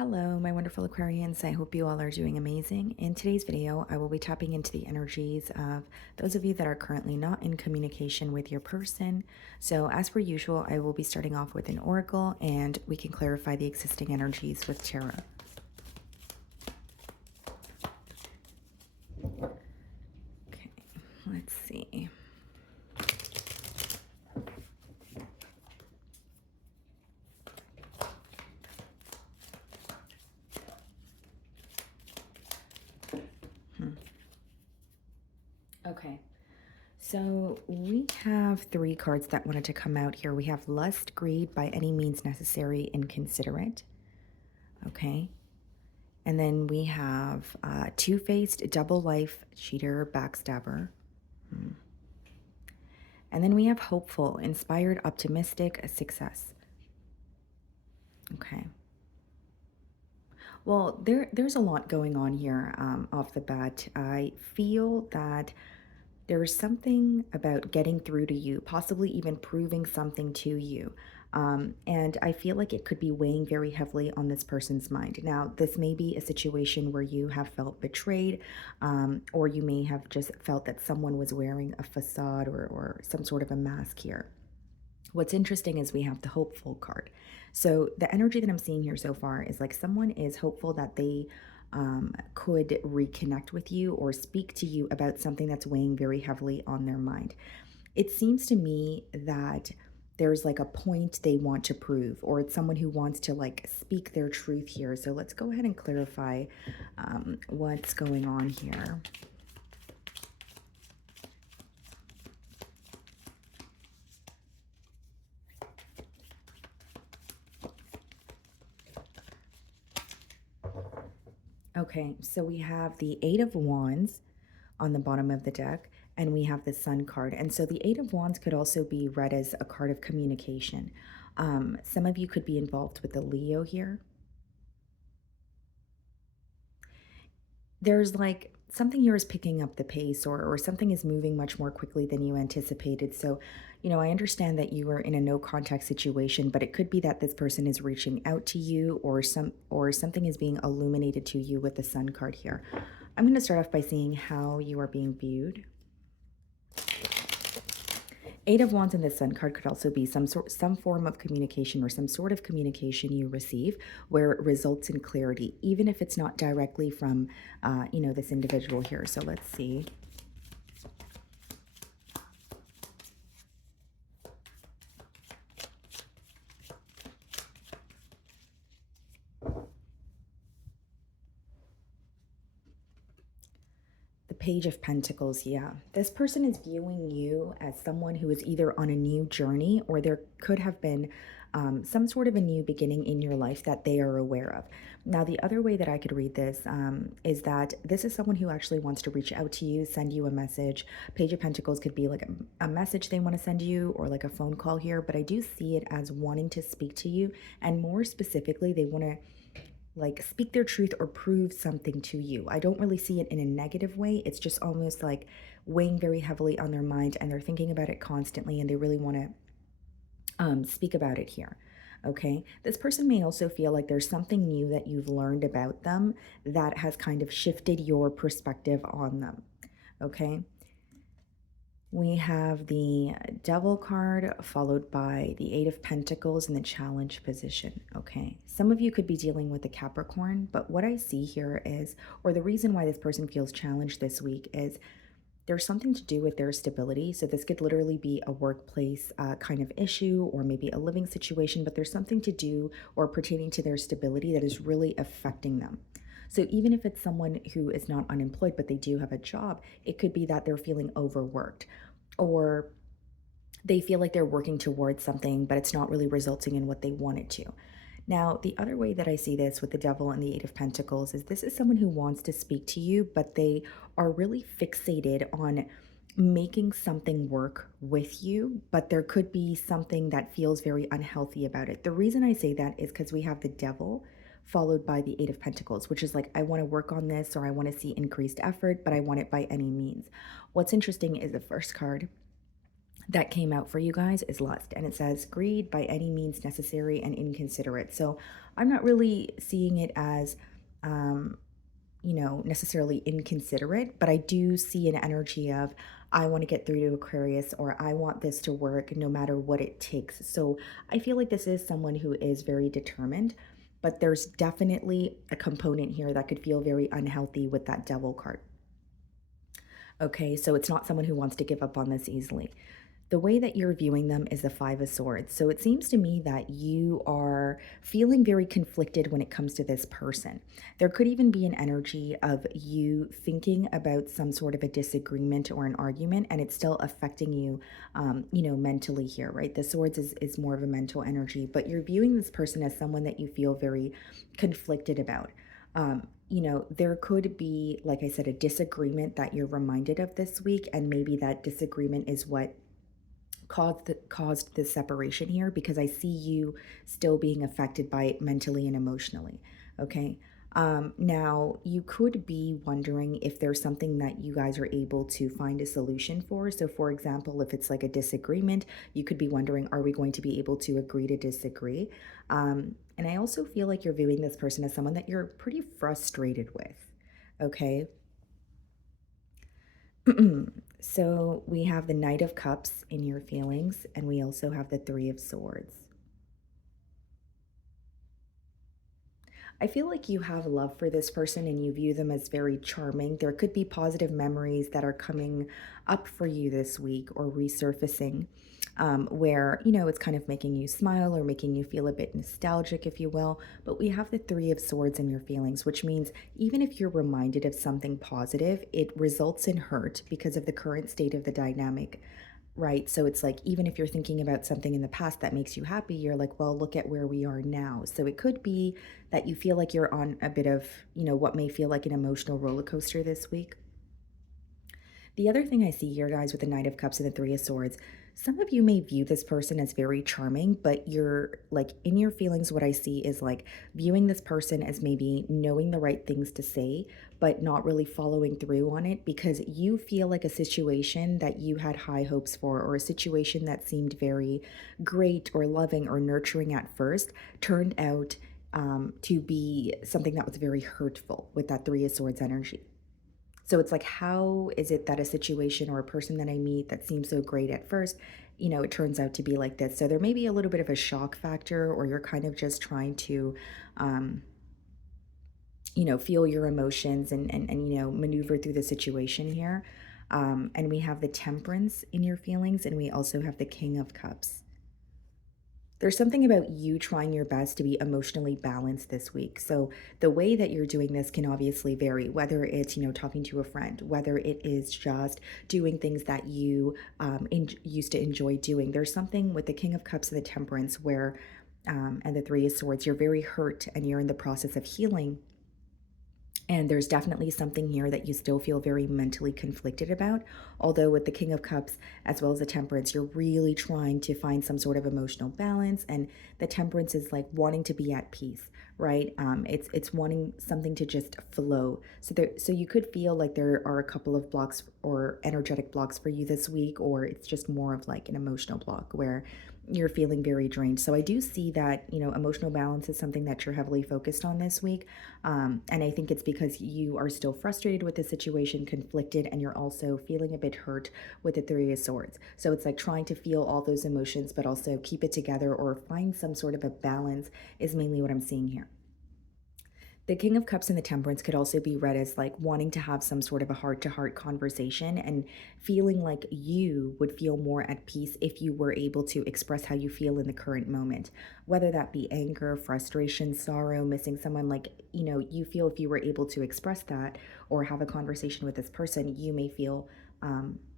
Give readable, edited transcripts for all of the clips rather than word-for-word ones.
Hello, my wonderful Aquarians. I hope you all are doing amazing. In today's video, I will be tapping into the energies of those of you that are currently not in communication with your person. So, as per usual, I will be starting off with an oracle and we can clarify the existing energies with tarot. Okay, let's see. Okay. So we have three cards that wanted to come out here. We have lust, greed, by any means necessary, inconsiderate. Okay. And then we have two-faced, double life, cheater, backstabber. Hmm. And then we have hopeful, inspired, optimistic, a success. Okay. Well, there's a lot going on here off the bat. I feel that there's something about getting through to you, possibly even proving something to you. And I feel like it could be weighing very heavily on this person's mind. Now, this may be a situation where you have felt betrayed, or you may have just felt that someone was wearing a facade or some sort of a mask here. What's interesting is we have the hopeful card. So the energy that I'm seeing here so far is like someone is hopeful that they could reconnect with you or speak to you about something that's weighing very heavily on their mind. It seems to me that there's like a point they want to prove, or it's someone who wants to like speak their truth here. So let's go ahead and clarify what's going on here. Okay, so we have the Eight of Wands on the bottom of the deck, and we have the Sun card. And so the Eight of Wands could also be read as a card of communication. Some of you could be involved with the Leo here. There's like something here is picking up the pace, or something is moving much more quickly than you anticipated. So, I understand that you are in a no contact situation, but it could be that this person is reaching out to you, or something is being illuminated to you with the Sun card here. I'm going to start off by seeing how you are being viewed. Eight of Wands and the Sun card could also be some form of communication, or some sort of communication you receive where it results in clarity, even if it's not directly from, this individual here. So let's see. The Page of Pentacles, yeah. This person is viewing you as someone who is either on a new journey, or there could have been some sort of a new beginning in your life that they are aware of. Now, the other way that I could read this is that this is someone who actually wants to reach out to you, send you a message. Page of Pentacles could be like a message they want to send you, or like a phone call here, but I do see it as wanting to speak to you. And more specifically, they want to like speak their truth or prove something to you. I don't really see it in a negative way. It's just almost like weighing very heavily on their mind, and they're thinking about it constantly, and they really want to speak about it here. Okay. This person may also feel like there's something new that you've learned about them that has kind of shifted your perspective on them. Okay. We have the Devil card followed by the Eight of Pentacles in the challenge position. Okay, some of you could be dealing with a Capricorn, but what I see here is, or the reason why this person feels challenged this week is there's something to do with their stability. So this could literally be a workplace kind of issue, or maybe a living situation, but there's something to do or pertaining to their stability that is really affecting them. So even if it's someone who is not unemployed, but they do have a job, it could be that they're feeling overworked, or they feel like they're working towards something, but it's not really resulting in what they wanted to. Now, the other way that I see this with the Devil and the Eight of Pentacles is this is someone who wants to speak to you, but they are really fixated on making something work with you, but there could be something that feels very unhealthy about it. The reason I say that is because we have the Devil followed by the Eight of Pentacles, which is like, I want to work on this, or I want to see increased effort, but I want it by any means. What's interesting is the first card that came out for you guys is lust. And it says greed by any means necessary and inconsiderate. So I'm not really seeing it as, um, necessarily inconsiderate, but I do see an energy of, I want to get through to Aquarius, or I want this to work no matter what it takes. So I feel like this is someone who is very determined, but there's definitely a component here that could feel very unhealthy with that devil card. Okay, so it's not someone who wants to give up on this easily. The way that you're viewing them is the Five of Swords. So it seems to me that you are feeling very conflicted when it comes to this person. There could even be an energy of you thinking about some sort of a disagreement or an argument, and it's still affecting you, mentally here, right? The Swords is more of a mental energy, but you're viewing this person as someone that you feel very conflicted about. There could be, like I said, a disagreement that you're reminded of this week, and maybe that disagreement is what caused the separation here, because I see you still being affected by it mentally and emotionally. Okay. Now you could be wondering if there's something that you guys are able to find a solution for. So, for example, if it's like a disagreement, you could be wondering, are we going to be able to agree to disagree? And I also feel like you're viewing this person as someone that you're pretty frustrated with. Okay. So we have the Knight of Cups in your feelings, and we also have the Three of Swords. I feel like you have love for this person and you view them as very charming. There could be positive memories that are coming up for you this week or resurfacing, where, it's kind of making you smile or making you feel a bit nostalgic, if you will. But we have the Three of Swords in your feelings, which means even if you're reminded of something positive, it results in hurt because of the current state of the dynamic. Right. So it's like, even if you're thinking about something in the past that makes you happy, you're like, well, look at where we are now. So it could be that you feel like you're on a bit of, what may feel like an emotional roller coaster this week. The other thing I see here, guys, with the Knight of Cups and the Three of Swords, some of you may view this person as very charming, but you're like, in your feelings, what I see is like viewing this person as maybe knowing the right things to say, but not really following through on it, because you feel like a situation that you had high hopes for, or a situation that seemed very great or loving or nurturing at first, turned out to be something that was very hurtful with that Three of Swords energy. So it's like, how is it that a situation or a person that I meet that seems so great at first, it turns out to be like this? So there may be a little bit of a shock factor, or you're kind of just trying to, um, feel your emotions and maneuver through the situation here. And we have the Temperance in your feelings, and we also have the King of Cups. There's something about you trying your best to be emotionally balanced this week. So the way that you're doing this can obviously vary, whether it's, talking to a friend, whether it is just doing things that you used to enjoy doing. There's something with the King of Cups and the Temperance where, and the Three of Swords, you're very hurt and you're in the process of healing, and there's definitely something here that you still feel very mentally conflicted about. Although with the King of Cups as well as the Temperance, you're really trying to find some sort of emotional balance. And the Temperance is like wanting to be at peace, right? It's wanting something to just flow. So you could feel like there are a couple of blocks or energetic blocks for you this week, or it's just more of like an emotional block where you're feeling very drained. So I do see that, emotional balance is something that you're heavily focused on this week. And I think it's because you are still frustrated with the situation, conflicted, and you're also feeling a bit hurt with the Three of Swords. So it's like trying to feel all those emotions, but also keep it together or find some sort of a balance is mainly what I'm seeing here. The King of Cups and the Temperance could also be read as like wanting to have some sort of a heart to heart conversation and feeling like you would feel more at peace if you were able to express how you feel in the current moment, whether that be anger, frustration, sorrow, missing someone. Like, you feel if you were able to express that or have a conversation with this person, you may feel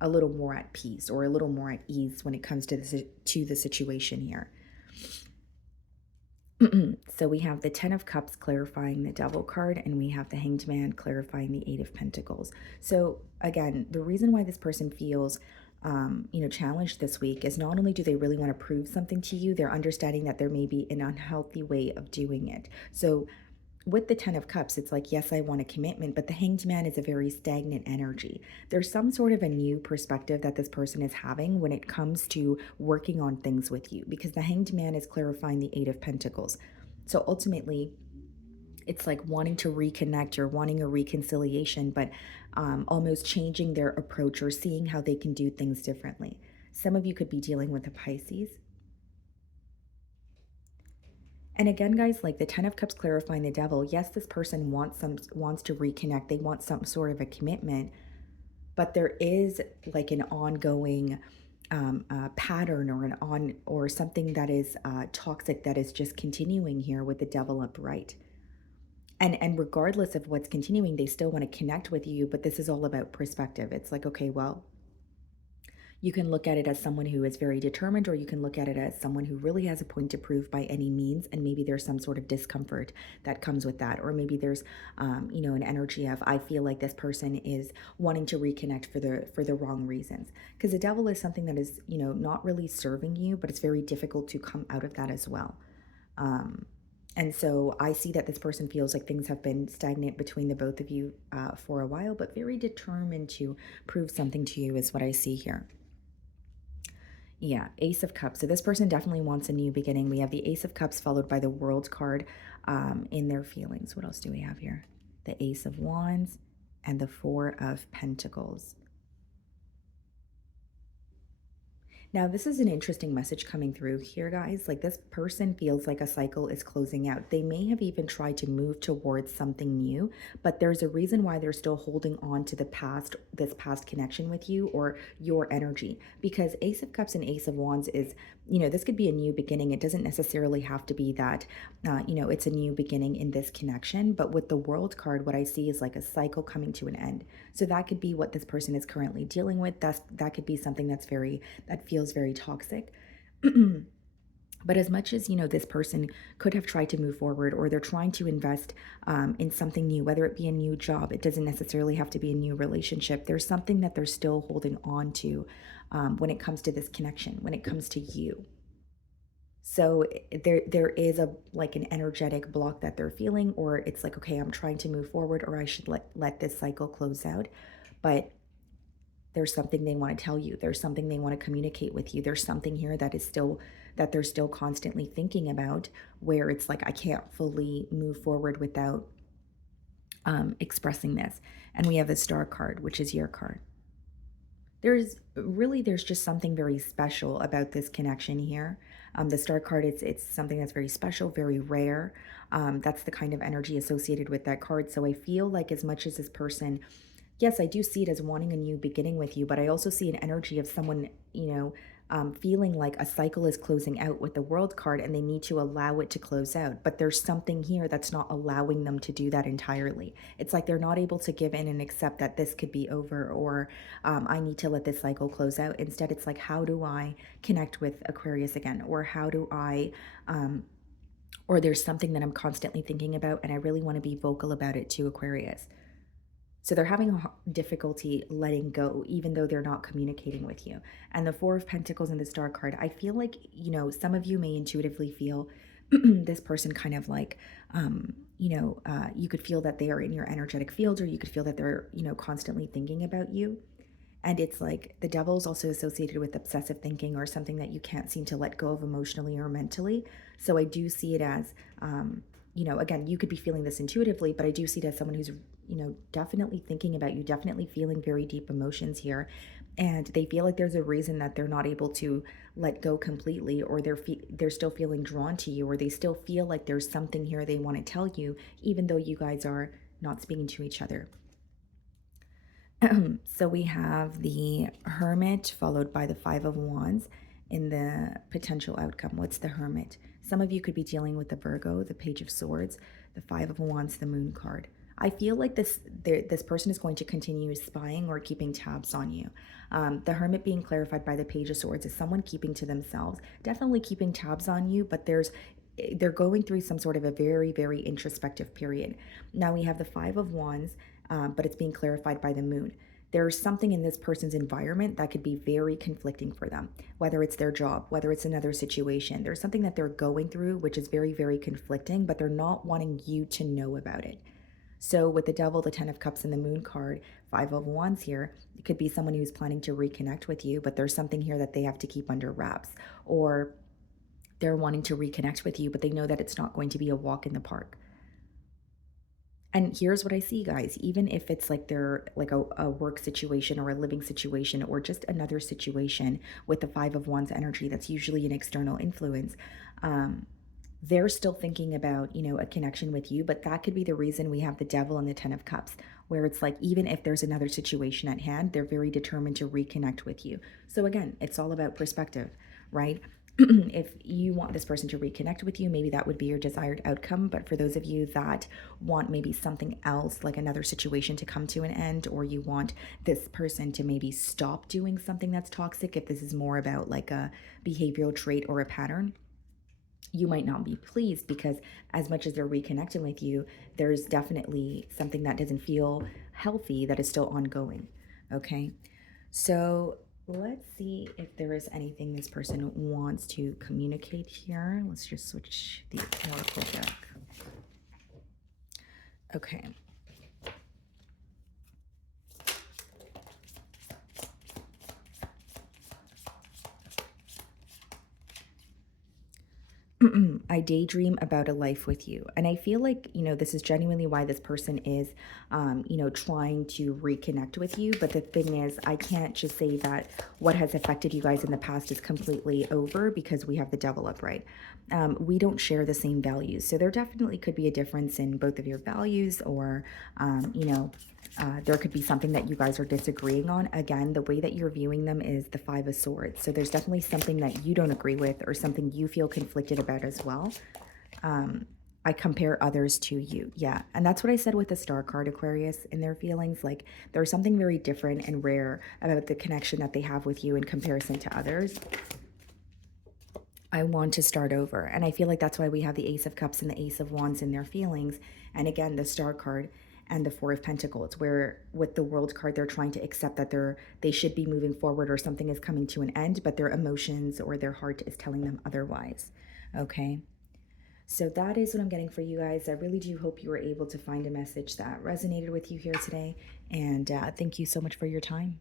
a little more at peace or a little more at ease when it comes to the situation here. So we have the Ten of Cups clarifying the Devil card, and we have the Hanged Man clarifying the Eight of Pentacles. So again, the reason why this person feels challenged this week is not only do they really want to prove something to you, they're understanding that there may be an unhealthy way of doing it. So with the 10 of cups, it's like, yes, I want a commitment, but the hanged man is a very stagnant energy. There's some sort of a new perspective that this person is having when it comes to working on things with you, because the hanged man is clarifying the 8 of Pentacles. So ultimately, it's like wanting to reconnect or wanting a reconciliation, but almost changing their approach or seeing how they can do things differently. Some of you could be dealing with a Pisces. And again, guys, like the 10 of Cups clarifying the Devil, yes, this person wants to reconnect. They want some sort of a commitment, but there is like an ongoing pattern or or something that is toxic that is just continuing here with the Devil upright. And regardless of what's continuing, they still want to connect with you, but this is all about perspective. It's like, okay, well, you can look at it as someone who is very determined, or you can look at it as someone who really has a point to prove by any means. And maybe there's some sort of discomfort that comes with that. Or maybe there's, an energy of, I feel like this person is wanting to reconnect for the wrong reasons. Because the Devil is something that is, not really serving you, but it's very difficult to come out of that as well. And so I see that this person feels like things have been stagnant between the both of you for a while, but very determined to prove something to you is what I see here. Yeah, Ace of Cups. So this person definitely wants a new beginning. We have the Ace of Cups followed by the World card in their feelings. What else do we have here? The Ace of Wands and the Four of Pentacles. Now, this is an interesting message coming through here, guys. Like this person feels like a cycle is closing out. They may have even tried to move towards something new, but there's a reason why they're still holding on to this past connection with you or your energy. Because Ace of Cups and Ace of Wands is, this could be a new beginning. It doesn't necessarily have to be that, it's a new beginning in this connection. But with the World card, what I see is like a cycle coming to an end. So that could be what this person is currently dealing with. That could be something that feels very toxic. But as much as this person could have tried to move forward, or they're trying to invest in something new, whether it be a new job, it doesn't necessarily have to be a new relationship. There's something that they're still holding on to when it comes to this connection, when it comes to you. So there is an energetic block that they're feeling, or it's like, okay, I'm trying to move forward, or I should let this cycle close out. But there's something they want to tell you. There's something they want to communicate with you. There's something here that they're still constantly thinking about, where it's like, I can't fully move forward without expressing this. And we have the Star card, which is your card. There's just something very special about this connection here. The Star card, it's something that's very special, very rare. That's the kind of energy associated with that card. So I feel like as much as this person, yes, I do see it as wanting a new beginning with you, but I also see an energy of someone, feeling like a cycle is closing out with the World card and they need to allow it to close out. But there's something here that's not allowing them to do that entirely. It's like they're not able to give in and accept that this could be over, or I need to let this cycle close out. Instead, it's like, how do I connect with Aquarius again? Or how do I, or there's something that I'm constantly thinking about and I really want to be vocal about it to Aquarius. So they're having a difficulty letting go, even though they're not communicating with you. And the Four of Pentacles and the Star card, I feel like, some of you may intuitively feel this person kind of like, you could feel that they are in your energetic field, or you could feel that they're, constantly thinking about you. And it's like the Devil is also associated with obsessive thinking, or something that you can't seem to let go of emotionally or mentally. So I do see it as, again, you could be feeling this intuitively, but I do see it as someone who's, definitely thinking about you, definitely feeling very deep emotions here. And they feel like there's a reason that they're not able to let go completely, or they're still feeling drawn to you, or they still feel like there's something here they want to tell you, even though you guys are not speaking to each other. So we have the Hermit followed by the Five of Wands in the potential outcome. What's the Hermit? Some of you could be dealing with the Virgo, the Page of Swords, the Five of Wands, the Moon card. I feel like this person is going to continue spying or keeping tabs on you. The Hermit being clarified by the Page of Swords is someone keeping to themselves, definitely keeping tabs on you, but they're going through some sort of a very, very introspective period. Now we have the Five of Wands, but it's being clarified by the Moon. There's something in this person's environment that could be very conflicting for them, whether it's their job, whether it's another situation. There's something that they're going through which is very, very conflicting, but they're not wanting you to know about it. So, with the Devil, the Ten of Cups, and the Moon card, Five of Wands here, it could be someone who's planning to reconnect with you, but there's something here that they have to keep under wraps, or they're wanting to reconnect with you, but they know that it's not going to be a walk in the park. And here's what I see, guys. Even if it's like they're like a work situation or a living situation or just another situation with the Five of Wands energy, that's usually an external influence. Um, they're still thinking about, a connection with you, but that could be the reason we have the Devil and the Ten of Cups, where it's like, even if there's another situation at hand, they're very determined to reconnect with you. So again, it's all about perspective, right? If you want this person to reconnect with you, maybe that would be your desired outcome. But for those of you that want maybe something else, like another situation to come to an end, or you want this person to maybe stop doing something that's toxic, if this is more about like a behavioral trait or a pattern, you might not be pleased, because as much as they're reconnecting with you, there's definitely something that doesn't feel healthy that is still ongoing. Okay. So let's see if there is anything this person wants to communicate here. Let's just switch the oracle deck. Okay. I daydream about a life with you. And I feel like, this is genuinely why this person is, trying to reconnect with you. But the thing is, I can't just say that what has affected you guys in the past is completely over, because we have the Devil upright. We don't share the same values. So there definitely could be a difference in both of your values, or, there could be something that you guys are disagreeing on. Again, the way that you're viewing them is the Five of Swords. So there's definitely something that you don't agree with, or something you feel conflicted about as well. I compare others to you. Yeah. And that's what I said with the Star card, Aquarius, in their feelings. Like, there's something very different and rare about the connection that they have with you in comparison to others. I want to start over. And I feel like that's why we have the Ace of Cups and the Ace of Wands in their feelings. And again, the Star card and the Four of Pentacles, where with the World card, they're trying to accept that they should be moving forward, or something is coming to an end, but their emotions or their heart is telling them otherwise. Okay. So that is what I'm getting for you guys. I really do hope you were able to find a message that resonated with you here today. And thank you so much for your time.